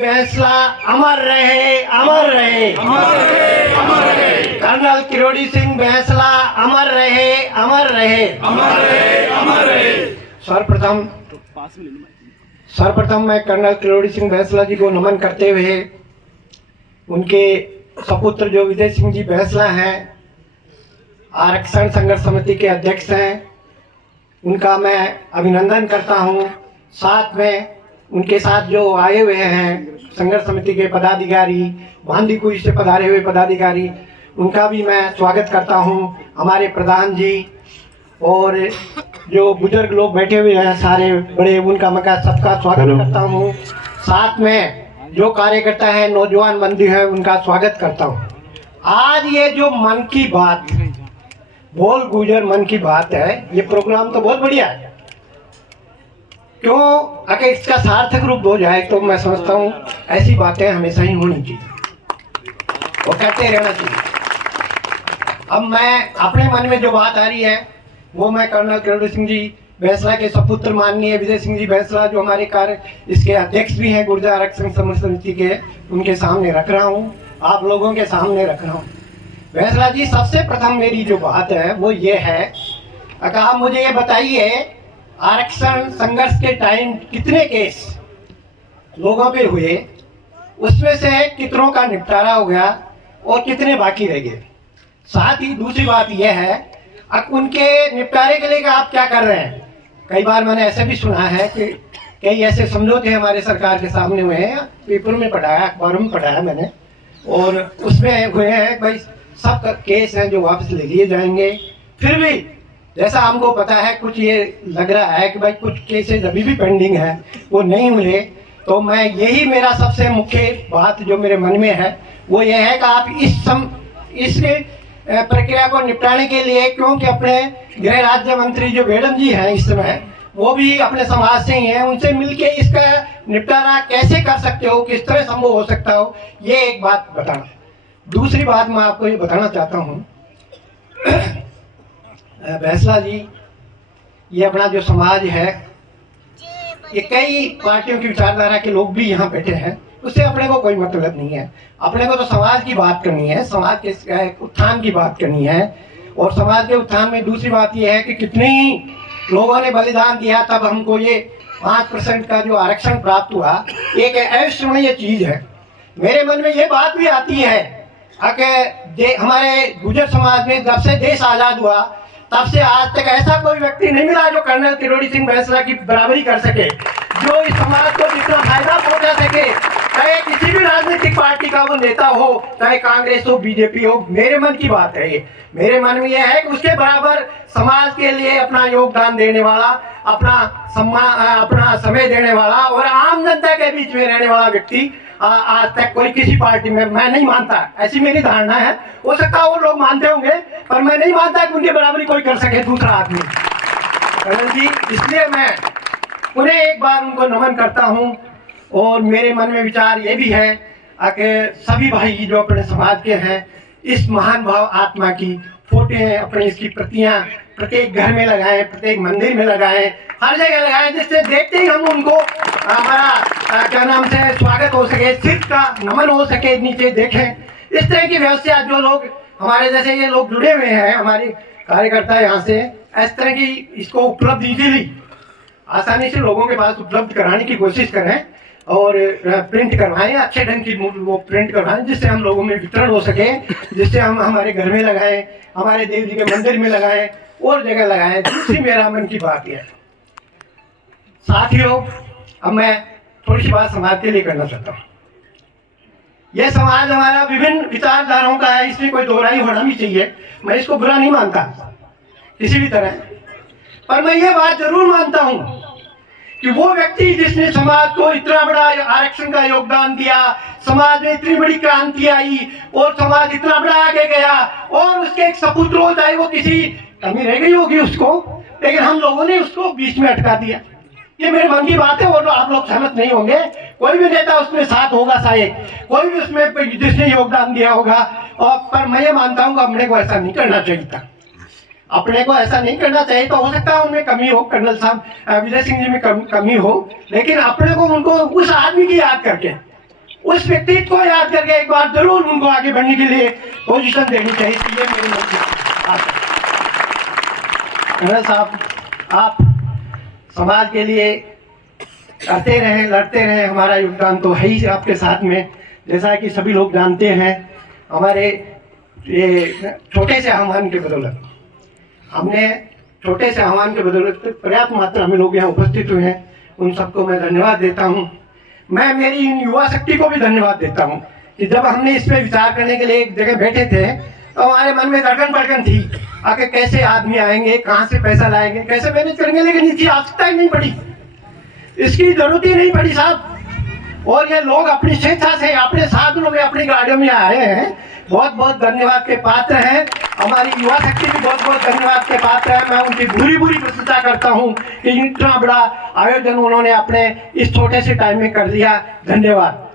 फैसला अमर रहे, अमर रहे, अमर रहे, अमर रहे। कर्नल किरोड़ी सिंह फैसला अमर रहे, अमर रहे, अमर रहे, अमर रहे। सर्वप्रथम मैं कर्नल किरोड़ी सिंह फैसला जी को नमन करते हुए उनके सपुत्र जो विजय सिंह जी फैसला हैं, आरक्षण संघर्ष समिति के अध्यक्ष हैं, उनका मैं अभिनंदन करता हूं। साथ में उनके साथ जो आए हुए हैं संघर्ष समिति के पदाधिकारी, भांडीकुई से पधारे हुए पदाधिकारी, उनका भी मैं स्वागत करता हूं। हमारे प्रधान जी और जो बुजुर्ग लोग बैठे हुए हैं सारे बड़े, उनका मैं सबका स्वागत करता हूं। साथ में जो कार्यकर्ता है, नौजवान बंधु है, उनका स्वागत करता हूं। आज ये जो मन की बात, बोल गुजर मन की बात है, ये प्रोग्राम तो बहुत बढ़िया है। क्यों? अगर इसका सार्थक रूप हो जाए तो मैं समझता हूँ ऐसी बातें हमेशा ही होनी चाहिए और करते रहना चाहिए। अब मैं अपने मन में जो बात आ रही है वो मैं कर्नल किरोड़ी सिंह जी फैसला के सपुत्र माननीय विजय सिंह जी फैसला, जो हमारे कार्य इसके अध्यक्ष भी हैं गुर्जर आरक्षण संघर्ष समिति के, उनके सामने रख रहा हूँ, आप लोगों के सामने रख रहा हूँ। फैसला जी, सबसे प्रथम मेरी जो बात है वो ये है, अगर आप मुझे ये बताइए आरक्षण संघर्ष के टाइम कितने केस लोगों पे हुए, उसमें से कितनों का निपटारा हो गया और कितने बाकी रह गए। साथ ही दूसरी बात यह है, अब उनके निपटारे के लिए आप क्या कर रहे हैं। कई बार मैंने ऐसे भी सुना है कि कई ऐसे समझौते हमारे सरकार के सामने हुए हैं, पेपर में पढ़ा है, अखबारों में पढ़ा है मैंने, और उसमें हुए हैं भाई सब केस हैं जो वापस ले लिए जाएंगे। फिर भी जैसा हमको पता है, कुछ ये लग रहा है कि भाई कुछ केसेस अभी भी पेंडिंग है, वो नहीं हुए। तो मैं यही मेरा सबसे मुख्य बात जो मेरे मन में है वो ये है कि आप इस प्रक्रिया को निपटाने के लिए, क्योंकि अपने गृह राज्य मंत्री जो मैडम जी हैं इस समय, वो भी अपने समाज से ही हैं, उनसे मिलके इसका निपटारा कैसे कर सकते हो, किस तरह संभव हो सकता हो, ये एक बात बताना। दूसरी बात मैं आपको ये बताना चाहता हूँ फैसला जी, ये अपना जो समाज है, ये कई पार्टियों की विचारधारा के लोग भी यहाँ बैठे हैं, उससे अपने को कोई मतलब नहीं है। अपने को तो समाज की बात करनी है, समाज के उत्थान की बात करनी है। और समाज के उत्थान में दूसरी बात ये है कि कितने ही लोगों ने बलिदान दिया, तब हमको ये 5% का जो आरक्षण प्राप्त हुआ, एक अविस्मरणीय चीज है। मेरे मन में ये बात भी आती है कि हमारे गुर्जर समाज में जब से देश आजाद हुआ तब से आज तक ऐसा कोई व्यक्ति नहीं मिला जो कर्नल किरोड़ी सिंह फैसला की बराबरी कर सके, जो इस समाज को जितना फायदा पहुंचा सके, चाहे किसी भी राजनीतिक पार्टी का वो नेता हो, चाहे कांग्रेस हो, बीजेपी हो। मेरे मन की बात है ये, मेरे मन में यह है कि उसके बराबर समाज के लिए अपना योगदान देने वाला, अपना समय देने वाला और आम जनता के बीच में रहने वाला व्यक्ति आज तक कोई किसी पार्टी में, मैं नहीं मानता, ऐसी मेरी धारणा है। हो सकता है वो लोग मानते होंगे, पर मैं नहीं मानता कि उनकी बराबरी कोई कर सके दूसरा आदमी। कर्नल जी, इसलिए मैं उन्हें एक बार उनको नमन करता हूं। और मेरे मन में विचार ये भी है कि सभी भाई जो अपने समाज के हैं, इस महान भाव आत्मा की फोटो हैं, अपने इसकी प्रतियां प्रत्येक घर में लगाएं, प्रत्येक मंदिर में लगाएं, हर जगह लगाएं, जिससे देखते ही हम उनको हमारा क्या नाम से स्वागत हो सके, सिर का नमन हो सके, नीचे देखें। इस तरह की व्यवस्था जो लोग हमारे जैसे ये लोग जुड़े हुए हैं, हमारे कार्यकर्ता यहाँ से, इस तरह की इसको उपलब्ध इजीली आसानी से लोगों के पास उपलब्ध कराने की कोशिश करें और प्रिंट करवाएं, अच्छे ढंग की वो प्रिंट करवाएं, जिससे हम लोगों में वितरण हो सके, जिससे हम हमारे घर में लगाएं, हमारे देव जी के मंदिर में लगाएं और जगह लगाएं। दूसरी मेरा मन की बात यह है साथियों, अब मैं थोड़ी सी बात समाज के लिए करना चाहता हूँ। यह समाज हमारा विभिन्न विचारधाराओं का है, इसमें कोई दोहराई होना भी चाहिए। मैं इसको बुरा नहीं मानता किसी भी तरह, पर मैं ये बात जरूर मानता हूँ कि वो व्यक्ति जिसने समाज को इतना बड़ा आरक्षण का योगदान दिया, समाज में इतनी बड़ी क्रांति आई और समाज इतना बड़ा आगे गया, और उसके एक सपुत्र हो, चाहे वो किसी कमी रह गई होगी उसको, लेकिन हम लोगों ने उसको बीच में अटका दिया। ये मेरे मन की बात है, और आप लोग सहमत नहीं होंगे। कोई भी नेता उसमें साथ होगा, शायद कोई भी उसमें जिसने योगदान दिया होगा, और पर मैं ये मानता हूँ कि अपने को ऐसा नहीं करना चाहिए था। अपने को ऐसा नहीं करना चाहिए। तो हो सकता है उनमें कमी हो, कर्नल साहब विजय सिंह जी में कमी हो, लेकिन अपने को उनको उस आदमी की याद करके उस व्यक्तित्व को याद करके एक बार जरूर उनको आगे बढ़ने के लिए पोजीशन देनी चाहिए। ये मेरी मन की आशा है। साहब, आप समाज के लिए करते रहें, लड़ते रहें, हमारा योगदान तो है ही आपके साथ में। जैसा कि सभी लोग जानते हैं, हमारे ये छोटे से आह्वान के बदौलत पर्याप्त मात्रा में लोग यहाँ उपस्थित हुए हैं। उन सबको मैं धन्यवाद देता हूँ। मैं मेरी इन युवा शक्ति को भी धन्यवाद देता हूँ कि जब हमने इस पे विचार करने के लिए एक जगह बैठे थे तो हमारे मन में धड़कन पड़कन थी आगे कैसे आदमी आएंगे, कहाँ से पैसा लाएंगे, कैसे मैनेज करेंगे, लेकिन इसकी आवश्यकता ही नहीं पड़ी, इसकी जरूरत ही नहीं पड़ी साहब। और ये लोग अपनी स्वेच्छा से अपने साधनों में अपनी गाड़ियों में आए हैं। बहुत बहुत धन्यवाद के पात्र हैं। हमारी युवा शक्ति भी बहुत बहुत धन्यवाद के पात्र है। मैं उनकी बुरी प्रशंसा करता हूँ कि इतना बड़ा आयोजन उन्होंने अपने इस छोटे से टाइम में कर लिया। धन्यवाद।